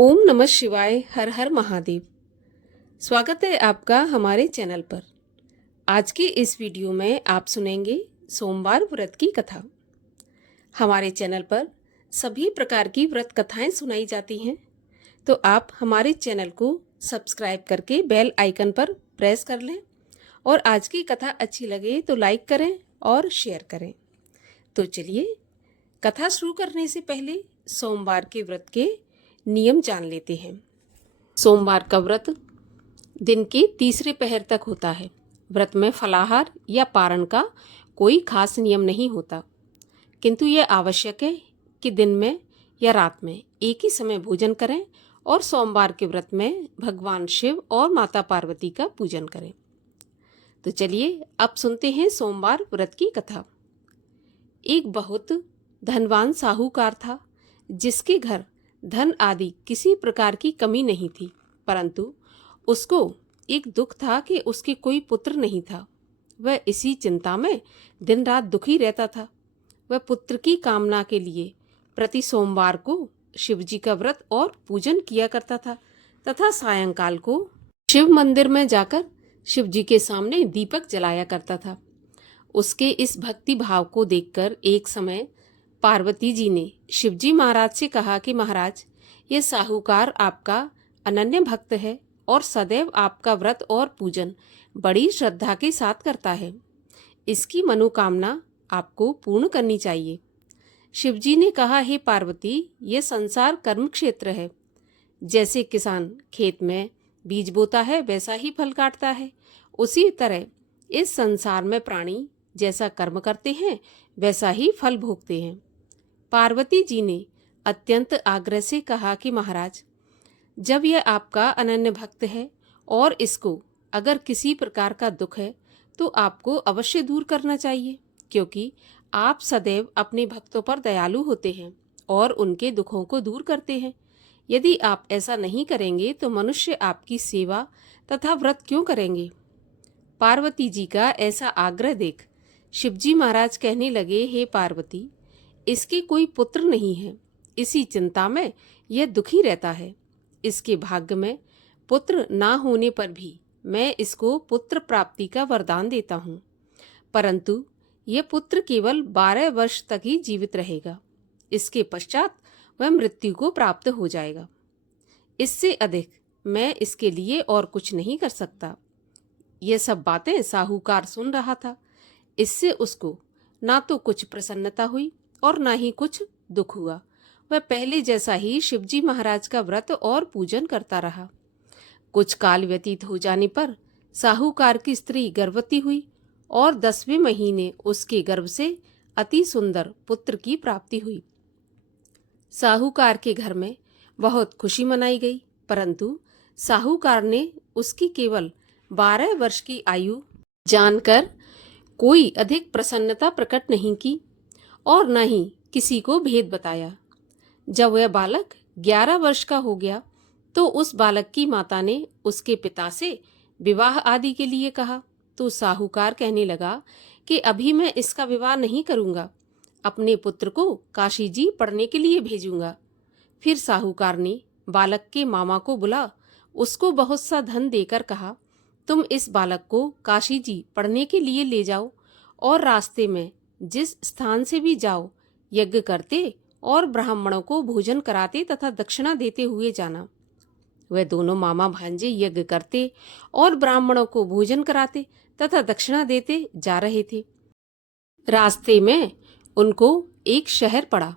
ओम नमः शिवाय। हर हर महादेव। स्वागत है आपका हमारे चैनल पर। आज के इस वीडियो में आप सुनेंगे सोमवार व्रत की कथा। हमारे चैनल पर सभी प्रकार की व्रत कथाएं सुनाई जाती हैं, तो आप हमारे चैनल को सब्सक्राइब करके बेल आइकन पर प्रेस कर लें और आज की कथा अच्छी लगे तो लाइक करें और शेयर करें। तो चलिए कथा शुरू करने से पहले सोमवार के व्रत के नियम जान लेते हैं। सोमवार का व्रत दिन के तीसरे पहर तक होता है। व्रत में फलाहार या पारण का कोई खास नियम नहीं होता, किंतु यह आवश्यक है कि दिन में या रात में एक ही समय भोजन करें और सोमवार के व्रत में भगवान शिव और माता पार्वती का पूजन करें। तो चलिए अब सुनते हैं सोमवार व्रत की कथा। एक बहुत धनवान साहूकार था, जिसके घर धन आदि किसी प्रकार की कमी नहीं थी, परंतु उसको एक दुख था कि उसके कोई पुत्र नहीं था। वह इसी चिंता में दिन रात दुखी रहता था। वह पुत्र की कामना के लिए प्रति सोमवार को शिवजी का व्रत और पूजन किया करता था तथा सायंकाल को शिव मंदिर में जाकर शिवजी के सामने दीपक जलाया करता था। उसके इस भक्ति भाव को देखकर एक समय पार्वती जी ने शिवजी महाराज से कहा कि महाराज, ये साहूकार आपका अनन्य भक्त है और सदैव आपका व्रत और पूजन बड़ी श्रद्धा के साथ करता है। इसकी मनोकामना आपको पूर्ण करनी चाहिए। शिवजी ने कहा, हे पार्वती, ये संसार कर्म क्षेत्र है। जैसे किसान खेत में बीज बोता है वैसा ही फल काटता है, उसी तरह इस संसार में प्राणी जैसा कर्म करते हैं वैसा ही फल भोगते हैं। पार्वती जी ने अत्यंत आग्रह से कहा कि महाराज, जब यह आपका अनन्य भक्त है और इसको अगर किसी प्रकार का दुख है तो आपको अवश्य दूर करना चाहिए, क्योंकि आप सदैव अपने भक्तों पर दयालु होते हैं और उनके दुखों को दूर करते हैं। यदि आप ऐसा नहीं करेंगे तो मनुष्य आपकी सेवा तथा व्रत क्यों करेंगे। पार्वती जी का ऐसा आग्रह देख शिवजी महाराज कहने लगे, हे पार्वती, इसके कोई पुत्र नहीं है, इसी चिंता में यह दुखी रहता है। इसके भाग्य में पुत्र ना होने पर भी मैं इसको पुत्र प्राप्ति का वरदान देता हूँ, परंतु यह पुत्र केवल 12 वर्ष तक ही जीवित रहेगा। इसके पश्चात वह मृत्यु को प्राप्त हो जाएगा। इससे अधिक मैं इसके लिए और कुछ नहीं कर सकता। यह सब बातें साहूकार सुन रहा था। इससे उसको ना तो कुछ प्रसन्नता हुई और ना ही कुछ दुख हुआ। वह पहले जैसा ही शिवजी महाराज का व्रत और पूजन करता रहा। कुछ काल व्यतीत हो जाने पर साहूकार की स्त्री गर्भवती हुई और 10वें महीने उसके गर्भ से अति सुंदर पुत्र की प्राप्ति हुई। साहूकार के घर में बहुत खुशी मनाई गई, परंतु साहूकार ने उसकी केवल 12 वर्ष की आयु जानकर कोई अधिक प्रसन्नता प्रकट नहीं की और न ही किसी को भेद बताया। जब वह बालक 11 वर्ष का हो गया तो उस बालक की माता ने उसके पिता से विवाह आदि के लिए कहा, तो साहूकार कहने लगा कि अभी मैं इसका विवाह नहीं करूंगा, अपने पुत्र को काशी जी पढ़ने के लिए भेजूंगा। फिर साहूकार ने बालक के मामा को बुला उसको बहुत सा धन देकर कहा, तुम इस बालक को काशी जी पढ़ने के लिए ले जाओ और रास्ते में जिस स्थान से भी जाओ यज्ञ करते और ब्राह्मणों को भोजन कराते तथा दक्षिणा देते हुए जाना। वह दोनों मामा भांजे यज्ञ करते और ब्राह्मणों को भोजन कराते तथा दक्षिणा देते जा रहे थे। रास्ते में उनको एक शहर पड़ा।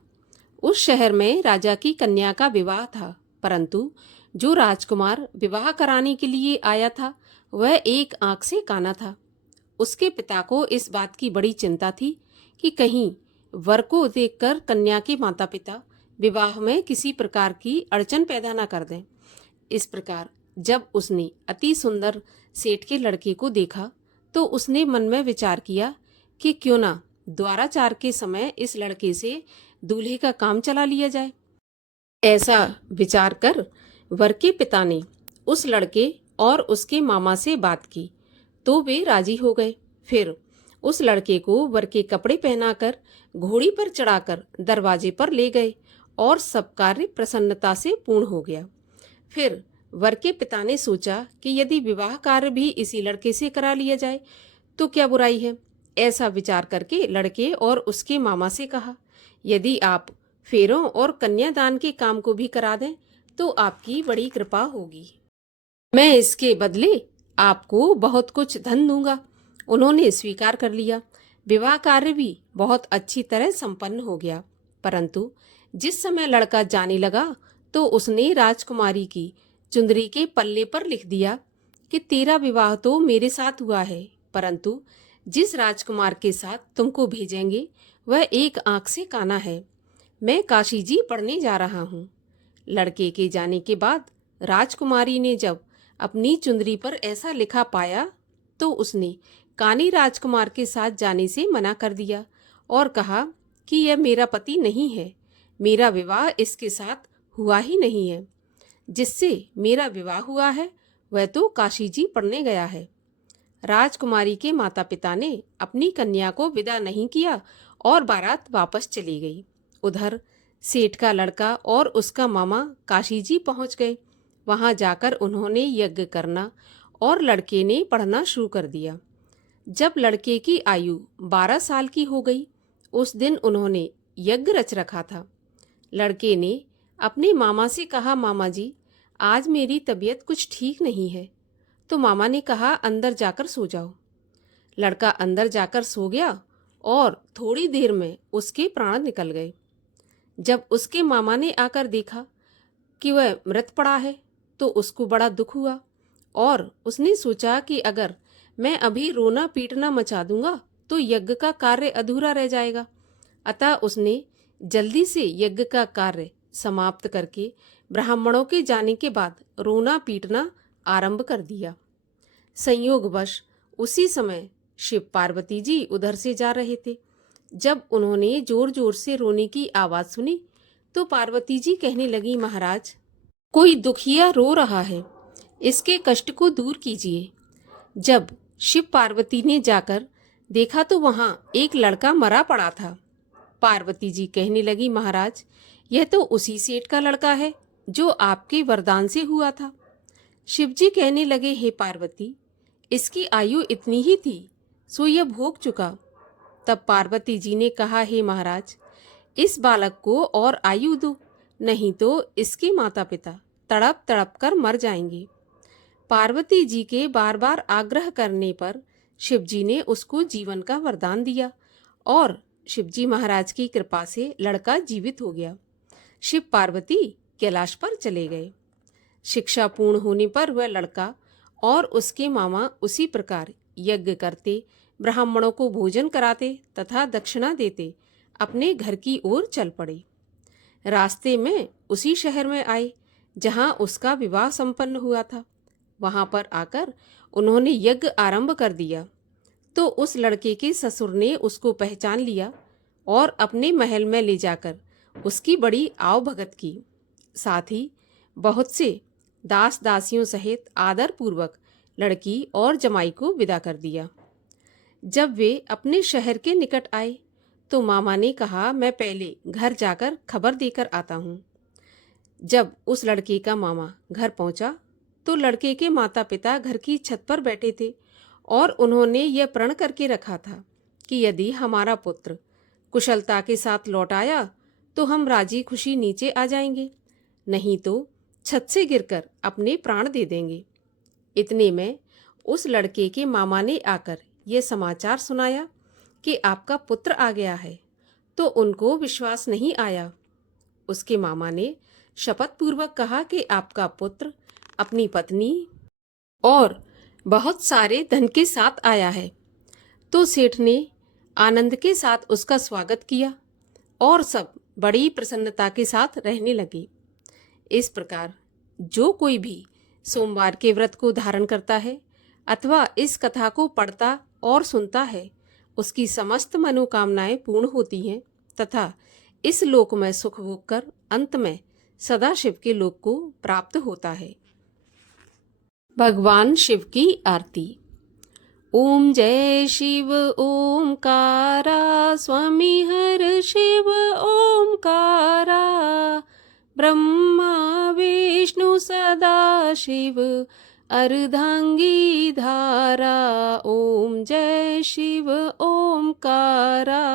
उस शहर में राजा की कन्या का विवाह था, परंतु जो राजकुमार विवाह कराने के लिए आया था वह एक आंख से काना था। उसके पिता को इस बात की बड़ी चिंता थी कि कहीं वर को देखकर कन्या के माता पिता विवाह में किसी प्रकार की अड़चन पैदा न कर दें। इस प्रकार जब उसने अति सुंदर सेठ के लड़के को देखा तो उसने मन में विचार किया कि क्यों ना द्वाराचार के समय इस लड़के से दूल्हे का काम चला लिया जाए। ऐसा विचार कर वर के पिता ने उस लड़के और उसके मामा से बात की तो वे राजी हो गए। फिर उस लड़के को वर के कपड़े पहनाकर घोड़ी पर चढ़ाकर दरवाजे पर ले गए और सब कार्य प्रसन्नता से पूर्ण हो गया। फिर वर के पिता ने सोचा कि यदि विवाह कार्य भी इसी लड़के से करा लिया जाए तो क्या बुराई है। ऐसा विचार करके लड़के और उसके मामा से कहा, यदि आप फेरों और कन्यादान के काम को भी करा दें तो आपकी बड़ी कृपा होगी। मैं इसके बदले आपको बहुत कुछ धन दूंगा। उन्होंने स्वीकार कर लिया। विवाह कार्य भी बहुत अच्छी तरह संपन्न हो गया। परंतु जिस समय लड़का जाने लगा तो उसने राजकुमारी की चुंदरी के पल्ले पर लिख दिया कि तेरा विवाह तो मेरे साथ हुआ है, परंतु जिस राजकुमार के साथ तुमको भेजेंगे वह एक आंख से काना है। मैं काशी जी पढ़ने जा रहा हूँ। लड़के के जाने के बाद राजकुमारी ने जब अपनी चुंदरी पर ऐसा लिखा पाया तो उसने कानी राजकुमार के साथ जाने से मना कर दिया और कहा कि यह मेरा पति नहीं है, मेरा विवाह इसके साथ हुआ ही नहीं है। जिससे मेरा विवाह हुआ है वह तो काशी जी पढ़ने गया है। राजकुमारी के माता पिता ने अपनी कन्या को विदा नहीं किया और बारात वापस चली गई। उधर सेठ का लड़का और उसका मामा काशी जी पहुंच गए। वहां जाकर उन्होंने यज्ञ करना और लड़के ने पढ़ना शुरू कर दिया। जब लड़के की आयु 12 साल की हो गई, उस दिन उन्होंने यज्ञ रच रखा था। लड़के ने अपने मामा से कहा, मामा जी आज मेरी तबीयत कुछ ठीक नहीं है। तो मामा ने कहा, अंदर जाकर सो जाओ। लड़का अंदर जाकर सो गया और थोड़ी देर में उसके प्राण निकल गए। जब उसके मामा ने आकर देखा कि वह मृत पड़ा है तो उसको बड़ा दुख हुआ और उसने सोचा कि अगर मैं अभी रोना पीटना मचा दूंगा तो यज्ञ का कार्य अधूरा रह जाएगा। अतः उसने जल्दी से यज्ञ का कार्य समाप्त करके ब्राह्मणों के जाने के बाद रोना पीटना आरंभ कर दिया। संयोगवश उसी समय शिव पार्वती जी उधर से जा रहे थे। जब उन्होंने जोर जोर से रोने की आवाज सुनी तो पार्वती जी कहने लगी, महाराज कोई दुखिया रो रहा है, इसके कष्ट को दूर कीजिए। जब शिव पार्वती ने जाकर देखा तो वहां एक लड़का मरा पड़ा था। पार्वती जी कहने लगी, महाराज यह तो उसी सेठ का लड़का है जो आपके वरदान से हुआ था। शिवजी कहने लगे, हे पार्वती इसकी आयु इतनी ही थी सो यह भोग चुका। तब पार्वती जी ने कहा, हे महाराज इस बालक को और आयु दो, नहीं तो इसके माता पिता तड़प तड़प कर मर जाएंगे। पार्वती जी के बार बार आग्रह करने पर शिवजी ने उसको जीवन का वरदान दिया और शिवजी महाराज की कृपा से लड़का जीवित हो गया। शिव पार्वती कैलाश पर चले गए। शिक्षा पूर्ण होने पर वह लड़का और उसके मामा उसी प्रकार यज्ञ करते, ब्राह्मणों को भोजन कराते तथा दक्षिणा देते अपने घर की ओर चल पड़े। रास्ते में उसी शहर में आए जहां उसका विवाह संपन्न हुआ था। वहां पर आकर उन्होंने यज्ञ आरंभ कर दिया तो उस लड़के के ससुर ने उसको पहचान लिया और अपने महल में ले जाकर उसकी बड़ी आवभगत की। साथ ही बहुत से दास दासियों सहित आदर पूर्वक लड़की और जमाई को विदा कर दिया। जब वे अपने शहर के निकट आए तो मामा ने कहा, मैं पहले घर जाकर खबर देकर आता हूँ। जब उस लड़के का मामा घर पहुंचा तो लड़के के माता पिता घर की छत पर बैठे थे और उन्होंने यह प्रण करके रखा था कि यदि हमारा पुत्र कुशलता के साथ लौट आया तो हम राजी खुशी नीचे आ जाएंगे, नहीं तो छत से गिरकर अपने प्राण दे देंगे। इतने में उस लड़के के मामा ने आकर यह समाचार सुनाया कि आपका पुत्र आ गया है, तो उनको विश्वास नहीं आया। उसके मामा ने शपथ पूर्वक कहा कि आपका पुत्र अपनी पत्नी और बहुत सारे धन के साथ आया है। तो सेठ ने आनंद के साथ उसका स्वागत किया और सब बड़ी प्रसन्नता के साथ रहने लगे। इस प्रकार जो कोई भी सोमवार के व्रत को धारण करता है अथवा इस कथा को पढ़ता और सुनता है, उसकी समस्त मनोकामनाएं पूर्ण होती हैं तथा इस लोक में सुख भोग कर अंत में सदाशिव के लोक को प्राप्त होता है। भगवान शिव की आरती। ओम जय शिव ओमकारा, स्वामी हर शिव ओमकारा, ब्रह्मा विष्णु सदा शिव अर्धांगी धारा। ओम जय शिव ओमकारा,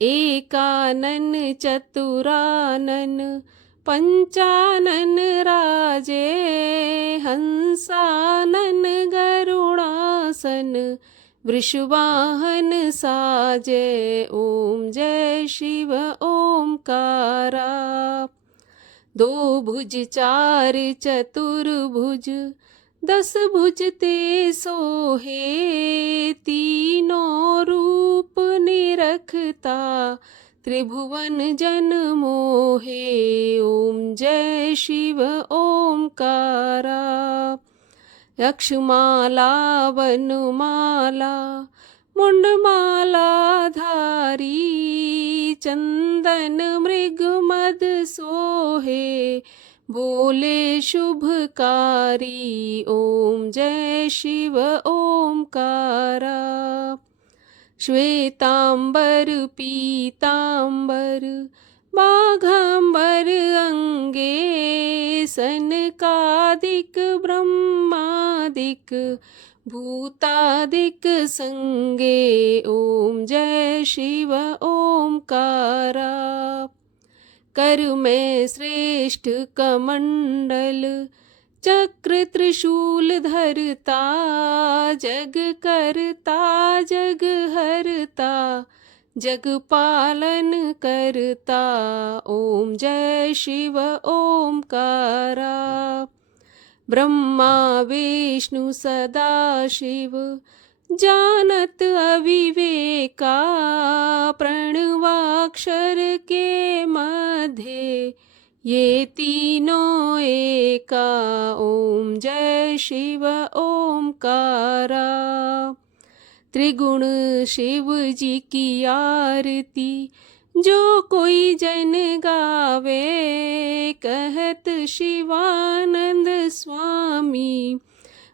एकानन चतुरानन पंचानन राजे, हंसानन गरुड़ासन वृषवाहन साजे। ओम जय शिव ओमकारा, दो भुज चार चतुर्भुज 10 भुज ते सोहे, तीनों रूप निरखता त्रिभुवन जन मोहे। ओम जय शिव ओमकारा, यक्षमाला वनमाला मुंडमाला धारी, चंदन मृग मद सोहे, बोले शुभकारी। ओम जय शिव ओमकारा, श्वेतांबर पीतांबर माघांबर अंगे, सनकादिक ब्रह्मादिक भूतादिक संगे। ओम जय शिव ओमकारा, कर में श्रेष्ठ कमंडल चक्र त्रिशूल धरता, जग करता जग हरता जग पालन करता। ओम जय शिव ओमकारा, ब्रह्मा विष्णु सदा शिव जानत अविवेका, प्रणवाक्षर के मध्य ये तीनों एका। ओम जय शिव ओमकारा, त्रिगुण शिव जी की आरती जो कोई जन गावे, कहत शिवानंद स्वामी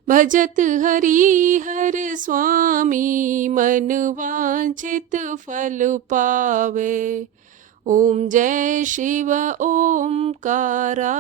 भजत हरि हर स्वामी, मन वांछित फल पावे। ओम जय शिव ओमकारा।